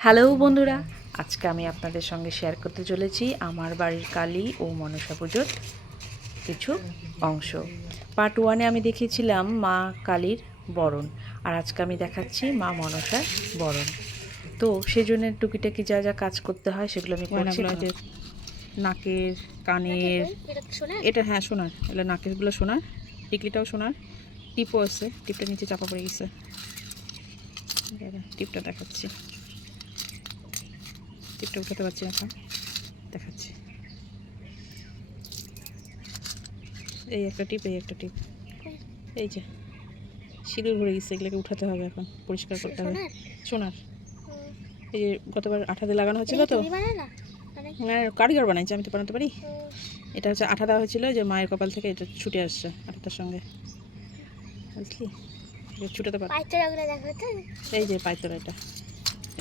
Hello বন্ধুরা আজকে আমি আপনাদের সঙ্গে শেয়ার করতে চলেছি আমার বাড়ির কালী ও মনসা পুজোর কিছু অংশ। পার্ট ওয়ানে আমি দেখিয়েছিলাম মা কালীর বরণ আর আজকে আমি দেখাচ্ছি মা মনসার বরণ। তো সেই জন্য টুকিটাকি যা যা কাজ করতে হয় সেগুলো আমি করছি যে নাকের কানের এটা হ্যাঁ সোনার। এগুলো নাকেরগুলো সোনার টিকলিটাও সোনার টিপও আছে টিপটা নিচে চাপা পড়ে গেছে। টিপটা দেখাচ্ছি। টিপটা উঠাতে পারছি না এখন। দেখাচ্ছি। এই একটা টিপ এই একটা টিপ। এই যে সিঁদুর ভরে গেছে এগুলোকে উঠাতে হবে এখন পরিষ্কার করতে হবে। সোনার? এই যে গতবার আঠাতে লাগানো হয়েছিল তো? হ্যাঁ কারিগর বানাইছে আমি তো বানাতে পারি। এটা হচ্ছে আঠা দেওয়া হয়েছিল যে মায়ের কপাল থেকে এটা ছুটে আসছে আঠাটার সঙ্গে। বুঝলি? ছুটাতে পার। এই যে পাইতরা এটা।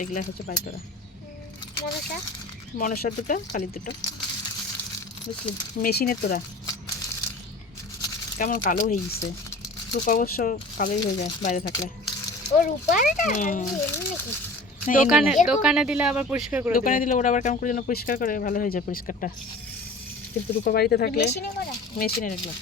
এগুলা হচ্ছে পাইতরা। মনসার দুটো কালির দুটো। বুঝলি? মেশিনের তোরা। কেমন কালো হয়ে গেছে। রূপ অবশ্য কালোই হয়ে যায় বাইরে থাকলে। দোকানে দোকানে দিলে আবার পরিষ্কার করে দোকানে দিলে ওরা আবার কেমন করে যেন পরিষ্কার করে ভালো হয়ে যায় পরিষ্কারটা। কিন্তু রূপা বাড়িতে থাকলে মেশিনে করা?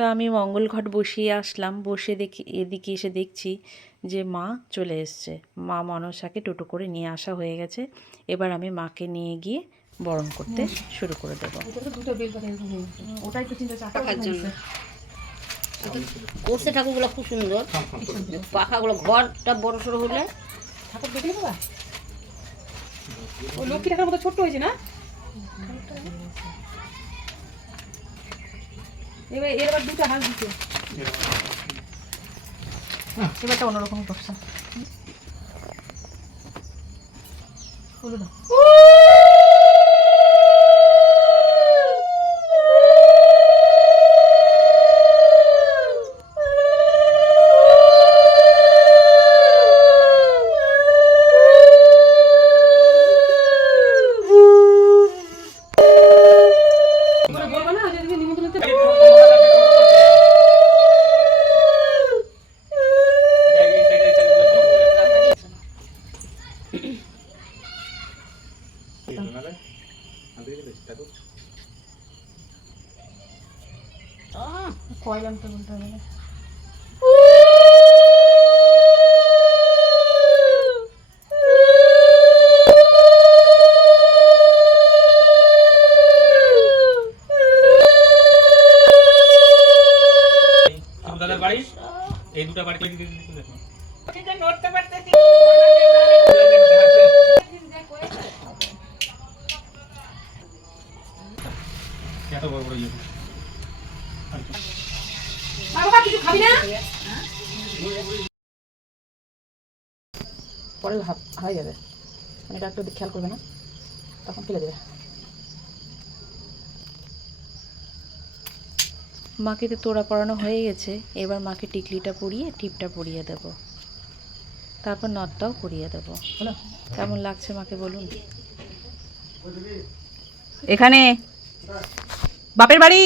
তো আমি মঙ্গল ঘট বসিয়ে আসলাম। বসে দেখি এদিকে এসে দেখছি যে মা চলে এসছে। মা মনসাকে টোটো করে নিয়ে আসা হয়ে গেছে। এবার আমি মাকে নিয়ে গিয়ে বরণ করতে শুরু করে দেবো। ওটাই তো চিন্তা কোষে ঠাকুরগুলো খুব সুন্দর। পাখাগুলো ঘরটা বড় সড়ো হলে। ঠাকুর দেখলে বাবা ও লক্ষ্মী ঠাকুর মতো ছোট্ট হয়েছে না? এবার এর আবার দুটো হাত দিচ্ছে এবারটা অন্যরকম করছে। খুলে দাও। কয়লাম তো বলতে হবে বাড়ি এই দুটো বাড়ি দিতে দিতে দেখো পরে হয়ে যাবে। মানে একটু খেয়াল করবে না? তখন ফেলে দেবে। মাকে তো তোড়া পরানো হয়ে গেছে। এবার মাকে টিকলিটা পরিয়ে টিপটা পরিয়ে দেব। তারপর নথটাও পরিয়ে দেব। কেমন লাগছে মাকে বলুন? এখানে। বাপের বাড়ি!